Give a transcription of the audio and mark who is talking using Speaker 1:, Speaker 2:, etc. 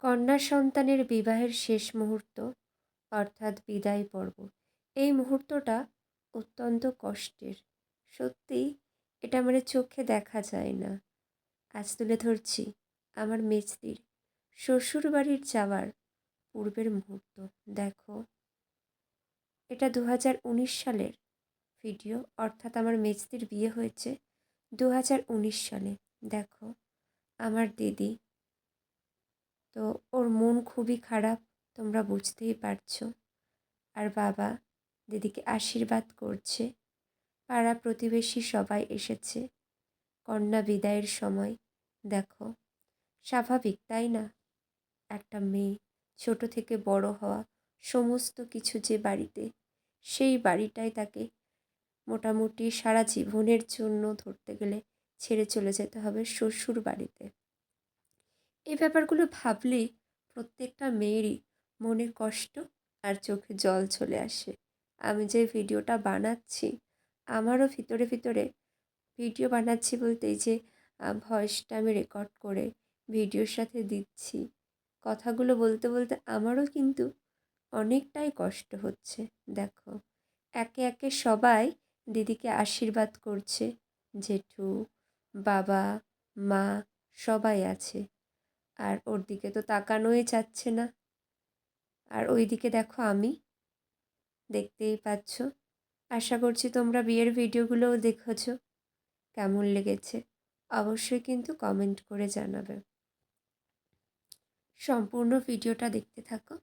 Speaker 1: কন্যা সন্তানের বিবাহের শেষ মুহূর্ত, অর্থাৎ বিদায় পর্ব। এই মুহূর্তটা অত্যন্ত কষ্টের। সত্যি, এটা মানে চোখে দেখা যায় না। আজ তুলে ধরছি আমার মেজদির শ্বশুর বাড়ির যাওয়ার পূর্বের মুহূর্ত। দেখো। এটা দু হাজার উনিশ সালের ভিডিও, অর্থাৎ আমার মেজদির বিয়ে হয়েছে দু হাজার উনিশ সালে। দেখো, আমার দিদি তো ওর মন খুবই খারাপ, তোমরা বুঝতেই পারছ। আর বাবা দিদিকে আশীর্বাদ করছে। পাড়া প্রতিবেশী সবাই এসেছে। কন্যা বিদায়ের সময়। দেখো, স্বাভাবিক, তাই না? একটা মেয়ে, ছোট থেকে বড় হওয়া, সমস্ত কিছু যে বাড়িতে, সেই বাড়িটাই তাকে মোটামুটি সারা জীবনের জন্য ধরতে গেলে ছেড়ে চলে যেতে হবে শ্বশুর বাড়িতে এই ব্যাপারগুলো ভাবলেই প্রত্যেকটা মেয়েরই মনে কষ্ট আর চোখে জল চলে আসে। আমি যে ভিডিওটা বানাচ্ছি, আমারও ভিতরে ভিতরে ভিডিও বানাচ্ছি বলতে যে ভয়েসটা আমি রেকর্ড করে ভিডিওর সাথে দিচ্ছি, কথাগুলো বলতে বলতে আমারও কিন্তু অনেকটাই কষ্ট হচ্ছে। দেখো, একে একে সবাই দিদিকে আশীর্বাদ করছে, জেঠু, বাবা, মা সবাই আছে। আর ওর দিকে তো তাকানোই যাচ্ছে না। আর ওই দিকে দেখো আমি। দেখতেই পাচ্ছ। আশা করছি তোমরা বিয়ের ভিডিওগুলোও দেখেছ। কেমন লেগেছে? অবশ্যই কিন্তু কমেন্ট করে জানাবে। সম্পূর্ণ ভিডিওটা দেখতে থাকো।